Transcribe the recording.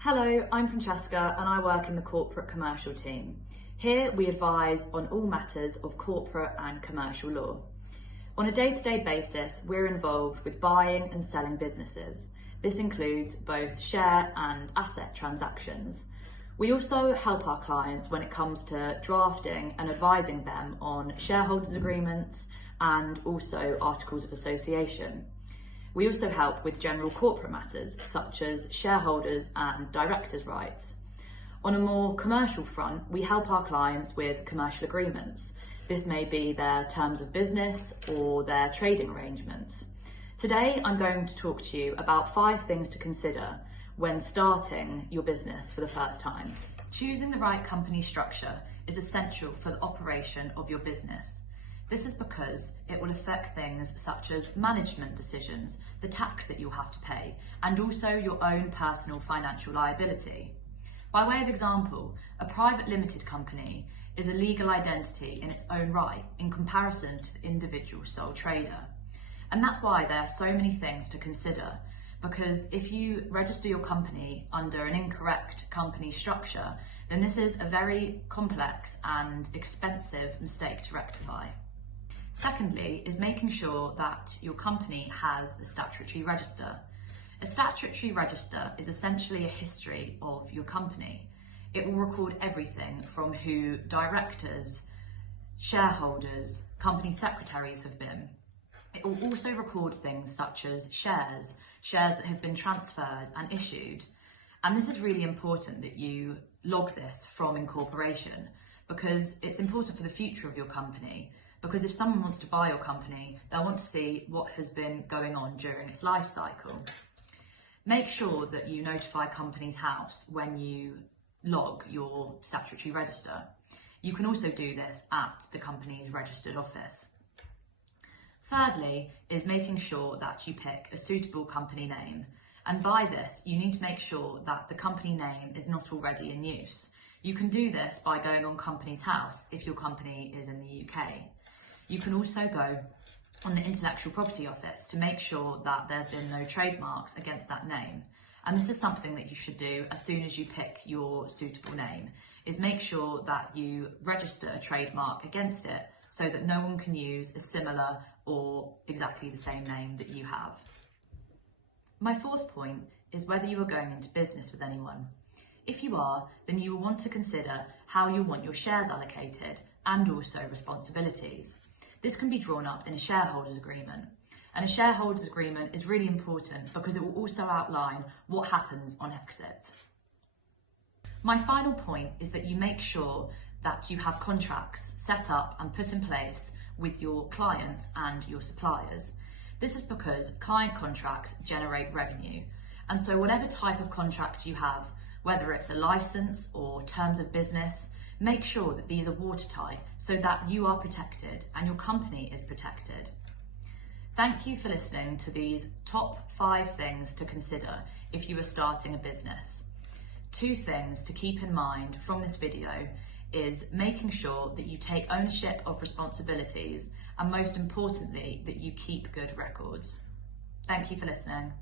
Hello, I'm Francesca and I work in the corporate commercial team. Here we advise on all matters of corporate and commercial law. On a day-to-day basis, we're involved with buying and selling businesses. This includes both share and asset transactions. We also help our clients when it comes to drafting and advising them on shareholders agreements and also articles of association. We also help with general corporate matters such as shareholders and directors' rights. On a more commercial front, we help our clients with commercial agreements. This may be their terms of business or their trading arrangements. Today, I'm going to talk to you about 5 things to consider when starting your business for the first time. Choosing the right company structure is essential for the operation of your business. This is because it will affect things such as management decisions, the tax that you'll have to pay, and also your own personal financial liability. By way of example, a private limited company is a legal identity in its own right in comparison to the individual sole trader. And that's why there are so many things to consider, because if you register your company under an incorrect company structure, then this is a very complex and expensive mistake to rectify. Secondly, is making sure that your company has a statutory register. A statutory register is essentially a history of your company. It will record everything from who directors, shareholders, company secretaries have been. It will also record things such as shares that have been transferred and issued. And this is really important that you log this from incorporation, because it's important for the future of your company. Because if someone wants to buy your company, they'll want to see what has been going on during its life cycle. Make sure that you notify Companies House when you log your statutory register. You can also do this at the company's registered office. Thirdly, is making sure that you pick a suitable company name. And by this, you need to make sure that the company name is not already in use. You can do this by going on Companies House if your company is in the UK. You can also go on the Intellectual Property Office to make sure that there have been no trademarks against that name. And this is something that you should do as soon as you pick your suitable name, is make sure that you register a trademark against it so that no one can use a similar or exactly the same name that you have. My 4th point is whether you are going into business with anyone. If you are, then you will want to consider how you want your shares allocated and also responsibilities. This can be drawn up in a shareholders agreement. And a shareholders agreement is really important because it will also outline what happens on exit. My final point is that you make sure that you have contracts set up and put in place with your clients and your suppliers. This is because client contracts generate revenue. And so whatever type of contract you have, whether it's a license or terms of business, make sure that these are watertight so that you are protected and your company is protected. Thank you for listening to these top 5 things to consider if you are starting a business. 2 things to keep in mind from this video is making sure that you take ownership of responsibilities and most importantly, that you keep good records. Thank you for listening.